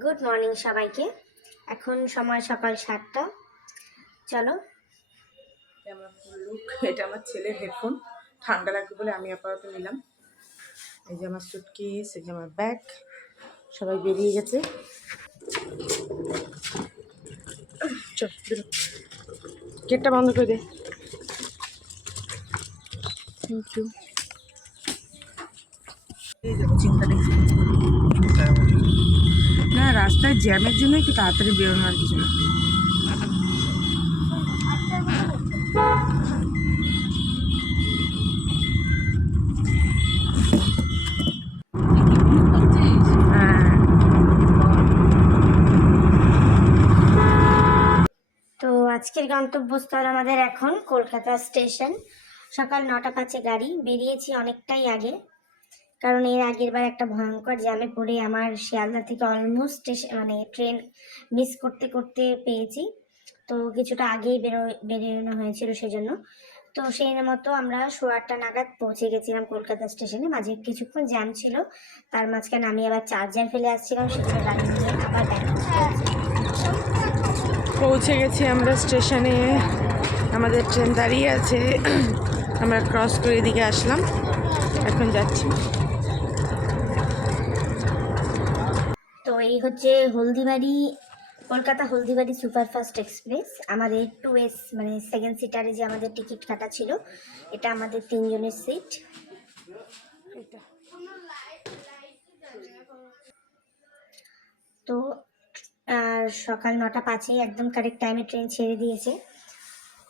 Good morning সবাইকে। এখন সময় সকাল 7টা। চলো। আমার ফুল লুক, এটা আমার ছেলের হেডফোন, ঠান্ডা লাগবে বলে আমি আপাতত নিলাম। এই যে আমার সুটকেস, এই যে আমার ব্যাগ, সবাই বেরিয়ে গেছে। চল বেরো, গেটটা বন্ধ করে দে। Thank you. এই যাবো, চিন্তা নেই। না, রাস্তায় জ্যামের জন্য একটু তাড়াতাড়ি বেরোনোর কিছু না। তো আজকের গন্তব্যস্থল আমাদের এখন কলকাতা স্টেশন। সকাল 9টা 5-এ গাড়ি, বেরিয়েছি অনেকটাই আগে, কারণ এর আগের বার একটা ভয়ঙ্কর জ্যামে পড়ে আমার শিয়ালদা থেকে অলমোস্ট ট্রেন মিস করতে করতে পেয়েছি। তো কিছুটা আগেই বেরোনো হয়েছিল সেজন্য। তো সেই মতো আমরা 8:15 নাগাদ পৌঁছে গেছিলাম কলকাতা স্টেশনে। মাঝে কিছুক্ষণ জ্যাম ছিল, তার মাঝখানে আমি আবার চার্জার ফেলে আসছিলাম, সেগুলো গাড়ি নিয়ে আবার ব্যাক পৌঁছে গেছি আমরা স্টেশনে, আমাদের ট্রেন দাঁড়িয়ে আছে। আমরা ক্রস করে এদিকে আসলাম, এখন যাচ্ছি। তো এই হচ্ছে হলদিবাড়ি, কলকাতা হলদিবাড়ি সুপারফাস্ট এক্সপ্রেস। আমাদের 2S মানে সেকেন্ড সিটারে যে আমাদের টিকিট কাটা ছিল, এটা আমাদের 3 জনের সিট। তো সকাল 9টা 5-এ একদম কারেক্ট টাইমে ট্রেন ছেড়ে দিয়েছে।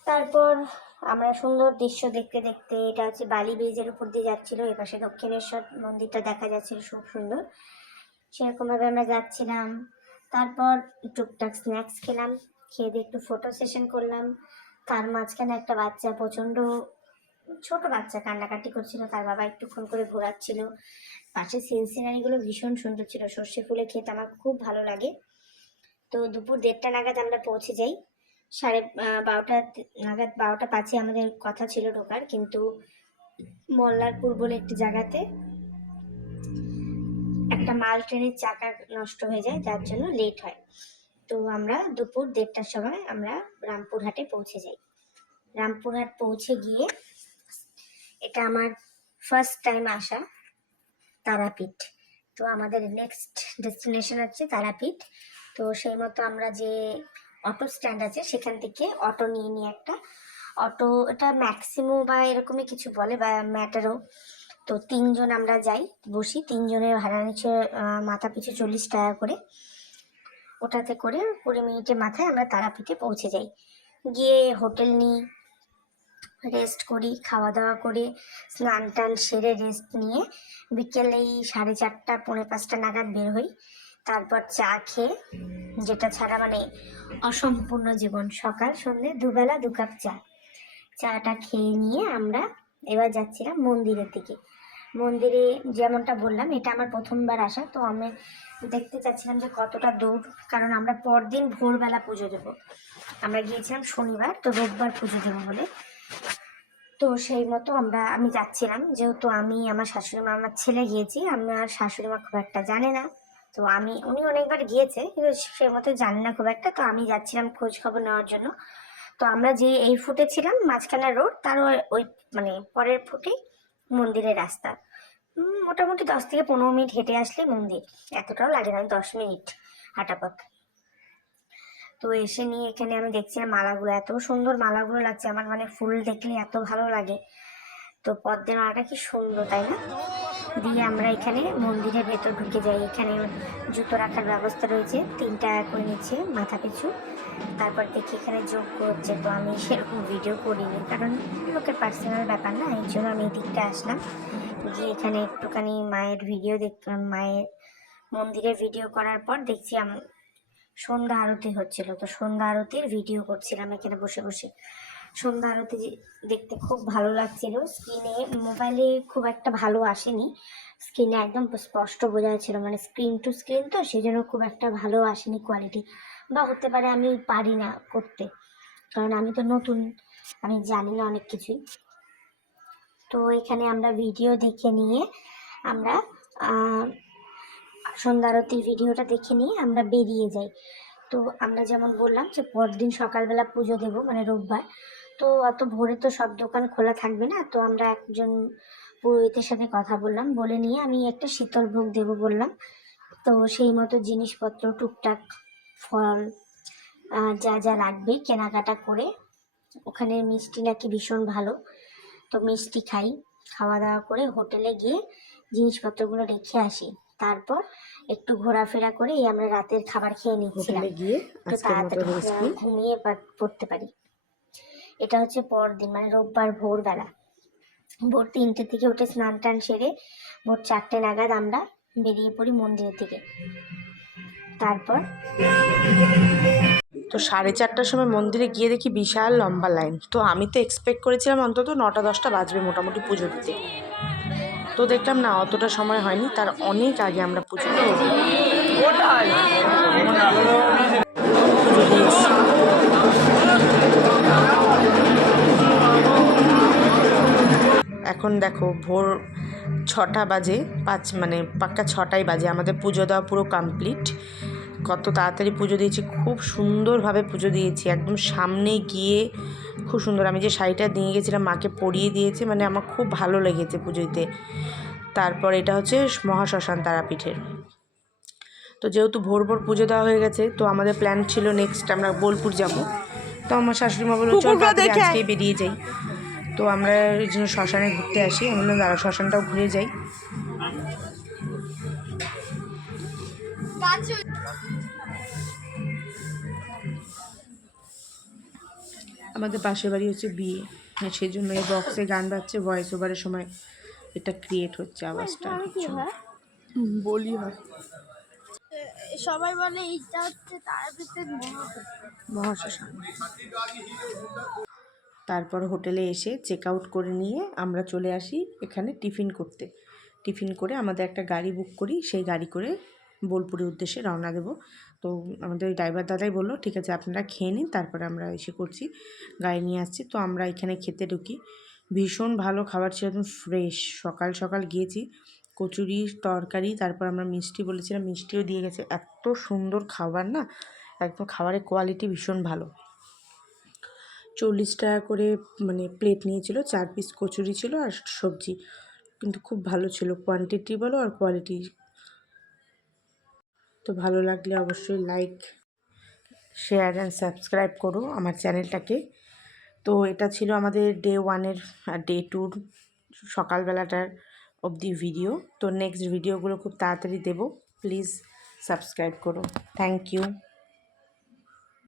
তারপর আমরা সুন্দর দৃশ্য দেখতে দেখতে, এটা হচ্ছে বালি ব্রিজের উপর দিয়ে যাচ্ছিল, এপাশে দক্ষিণেশ্বর মন্দিরটা দেখা যাচ্ছিল খুব সুন্দর। সেরকমভাবে আমরা যাচ্ছিলাম। তারপর টুকটাক স্ন্যাক্স খেলাম, খেয়ে দিয়ে একটু ফটো সেশন করলাম। তার মাঝখানে একটা বাচ্চা, প্রচণ্ড ছোট বাচ্চা, কান্নাকাটি করছিল, তার বাবা একটুক্ষণ করে ঘোরাচ্ছিল। পাশে সিনারিগুলো ভীষণ সুন্দর ছিল, সর্ষে ফুলে খেতে আমার খুব ভালো লাগে। তো দুপুর 1:30 নাগাদ আমরা পৌঁছে যাই। 12:30 নাগাদ, 12টা 5-এ আমাদের কথা ছিল ঢোকার, কিন্তু মল্লারপুর বলে একটি জায়গাতে একটা মাল ট্রেনের চাকা নষ্ট হয়ে যায়, যার জন্য লেট হয়। তো আমরা দুপুর 1:30টার সময় আমরা রামপুরহাটে পৌঁছে যাই। রামপুরহাট পৌঁছে গিয়ে, এটা আমার ফার্স্ট টাইম আসা তারাপীঠ। তো আমাদের নেক্সট ডেস্টিনেশন হচ্ছে তারাপীঠ। তো সেই মতো আমরা যে অটো স্ট্যান্ড আছে সেখান থেকে অটো নিয়ে একটা অটো, এটা ম্যাক্সিমো বা এরকমই কিছু বলে, বা ম্যাটারও। তো 3 জন আমরা যাই, বসি। 3 জনের ভাড়া নিচ্ছে মাথা পিছু 40 টাকা করে। ওটাতে করে 20 মিনিটের মাথায় আমরা তারাপীঠে পৌঁছে যাই। গিয়ে হোটেল নিই, রেস্ট করি, খাওয়া দাওয়া করে স্নান টান সেরে রেস্ট নিয়ে বিকেলেই 4:30 পৌনে 5টা নাগাদ বের হই। তারপর চা খেয়ে, যেটা ছাড়া মানে অসম্পূর্ণ জীবন, সকাল সন্ধ্যে দুবেলা 2 কাপ চাটা খেয়ে নিয়ে আমরা এবার যাচ্ছিলাম মন্দিরের দিকে। মন্দিরে যেমনটা বললাম, এটা আমার প্রথমবার আসা, তো আমি দেখতে চাচ্ছিলাম যে কতটা দূর, কারণ আমরা পরদিন ভোরবেলা পুজো দেবো। আমরা গিয়েছিলাম শনিবার, তো রোববার পুজো দেবো বলে। তো সেই মতো আমি যাচ্ছিলাম, যেহেতু আমি, আমার শাশুড়ি মা, আমার ছেলে গিয়েছি, আমার শাশুড়ি মা খুব একটা জানে না। তো উনি অনেকবার গিয়েছে কিন্তু সেই মতো জানে না খুব একটা। তো আমি যাচ্ছিলাম খোঁজ খবর নেওয়ার জন্য। তো আমরা যে এই ফুটে ছিলাম মাঝখানে রোড, তার ওই মানে পরের ফুটেই মন্দিরের রাস্তা। মোটামুটি 10 থেকে 15 মিনিট হেঁটে আসলে মন্দির, এতটাও লাগে না, 10 মিনিট হাঁটা পথ। তো এসে নিয়ে এখানে আমি দেখছিলাম মালাগুলো, এত সুন্দর মালাগুলো লাগছে আমার, মানে ফুল দেখলে এত ভালো লাগে। তো পদ্মের মালাটা কি সুন্দর, তাই না? দিয়ে আমরা এখানে মন্দিরের ভেতর ঢুকে যাই। এখানে জুতো রাখার ব্যবস্থা রয়েছে, 3 টাকা করে নিচ্ছে মাথা পিছু। তারপর দেখি এখানে যজ্ঞ হচ্ছে, তো আমি সেরকম ভিডিও করিনি, কারণ লোকের পার্সোনাল ব্যাপার না, এই জন্য আমি এই দিকটা আসলাম। গিয়ে এখানে একটুখানি মায়ের ভিডিও দেখলাম, মায়ের মন্দিরের ভিডিও করার পর দেখছি সন্ধ্যা আরতি হচ্ছিল, তো সন্ধ্যা আরতির ভিডিও করছিলাম এখানে বসে বসে। সন্ধ্যা আরতি দেখতে খুব ভালো লাগছিল। স্ক্রিনে, মোবাইলে খুব একটা ভালো আসেনি, স্ক্রিনে একদম স্পষ্ট বোঝা যাচ্ছিল, মানে স্ক্রিন টু স্ক্রিন, তো সেই জন্য খুব একটা ভালো আসেনি কোয়ালিটি। বা হতে পারে আমি পারি না করতে, কারণ আমি তো নতুন, আমি জানি না অনেক কিছুই। তো এখানে আমরা ভিডিও দেখে নিয়ে আমরা সন্ধ্যা আরতির ভিডিওটা দেখে নিয়ে আমরা বেরিয়ে যাই। তো আমরা যেমন বললাম যে পরদিন সকালবেলা পুজো দেবো, মানে রোববার। তো অত ভোরে তো সব দোকান খোলা থাকবে না, তো আমরা একজন পুরোহিতের সাথে কথা বললাম, বলে নিয়ে আমি একটা শীতল ভোগ দেবো বললাম। তো সেই মতো জিনিসপত্র টুকটাক ফল যা যা লাগবে কেনাকাটা করে, ওখানে মিষ্টি নাকি ভীষণ ভালো, তো মিষ্টি খাই, খাওয়া দাওয়া করে হোটেলে গিয়ে জিনিসপত্রগুলো রেখে আসি। তারপর একটু ঘোরাফেরা করে এই আমরা রাতের খাবার খেয়ে নিচ্ছিলাম, হোটেলে গিয়ে একটু আজকের মতো তাড়াতাড়ি রেস্ট নিই। ঘুমিয়ে পড়তে পারি। এটা হচ্ছে পরদিন, মানে রোববার ভোরবেলা, ভোর 3টে থেকে উঠে স্নান টান সেরে ভোর 4টে নাগাদ আমরা বেরিয়ে পড়ি মন্দিরের থেকে। তারপর তো 4:30টার সময় মন্দিরে গিয়ে দেখি বিশাল লম্বা লাইন। তো আমি তো এক্সপেক্ট করেছিলাম অন্তত 9টা-10টা বাজবে মোটামুটি পুজো দিতে। তো দেখলাম না, অতটা সময় হয়নি, তার অনেক আগে আমরা পুজো দিয়েছি। এখন দেখো ভোর 6টা বাজে, মানে পাক্কা 6টাই বাজে, আমাদের পুজো দেওয়া পুরো কমপ্লিট। কত তাড়াতাড়ি পুজো দিয়েছি, খুব সুন্দরভাবে পুজো দিয়েছি, একদম সামনে গিয়ে খুব সুন্দর। আমি যে শাড়িটা নিয়ে গেছিলাম মাকে পরিয়ে দিয়েছে, মানে আমার খুব ভালো লেগেছে পুজো দিতে। তারপর এটা হচ্ছে মহাশ্মশান তারাপীঠের। তো যেহেতু ভোর ভোর পুজো দেওয়া হয়ে গেছে, তো আমাদের প্ল্যান ছিল নেক্সট আমরা বোলপুর যাব। তো আমার শাশুড়িমা বলল চল তাড়াতাড়ি আজকেই বেরিয়ে যাই। তো আমরা এই জন্য শ্মশানে ঘুরতে আসি। আমি বললাম দাঁড়া, শ্মশানটাও ঘুরে যাই। আমাদের পাশের বাড়ি হচ্ছে বিয়ে, সেই জন্য এই বক্সে গান বাজছে, ভয়েস ওভারের সময় এটা ক্রিয়েট হচ্ছে আওয়াজটা। বলি হয় সবাই বলে এইটা হচ্ছে তারাপীঠের মহাশ্মশান। তারপর হোটেলে এসে চেক আউট করে নিয়ে আমরা চলে আসি এখানে টিফিন করতে। টিফিন করে আমাদের একটা গাড়ি বুক করি, সেই গাড়ি করে বোলপুরের উদ্দেশ্যে রওনা দেব। তো আমাদের ওই ড্রাইভার দাদাই বললো ঠিক আছে আপনারা খেয়ে নিন, তারপরে আমরা এসে করছি, গাড়ি নিয়ে আসছি। তো আমরা এখানে খেতে ঢুকি, ভীষণ ভালো খাবার ছিল, একদম ফ্রেশ। সকাল সকাল গিয়েছি, কচুরি তরকারি, তারপর আমরা মিষ্টি বলেছিলাম, মিষ্টিও দিয়ে গেছে। এত সুন্দর খাবার না, একদম খাবারের কোয়ালিটি ভীষণ ভালো। 40 টাকা করে মানে প্লেট নিয়েছিল, 4 পিস কচুরি ছিল আর সবজি, কিন্তু খুব ভালো ছিল, কোয়ান্টিটি বলো আর কোয়ালিটি। তো ভালো লাগলে অবশ্যই লাইক, শেয়ার অ্যান্ড সাবস্ক্রাইব করো আমার চ্যানেলটাকে। তো এটা ছিল আমাদের ডে 1-এর আর ডে 2-র সকালবেলাটার অবধি ভিডিও। তো নেক্সট ভিডিওগুলো খুব তাড়াতাড়ি দেবো, প্লিজ সাবস্ক্রাইব করো। Thank you.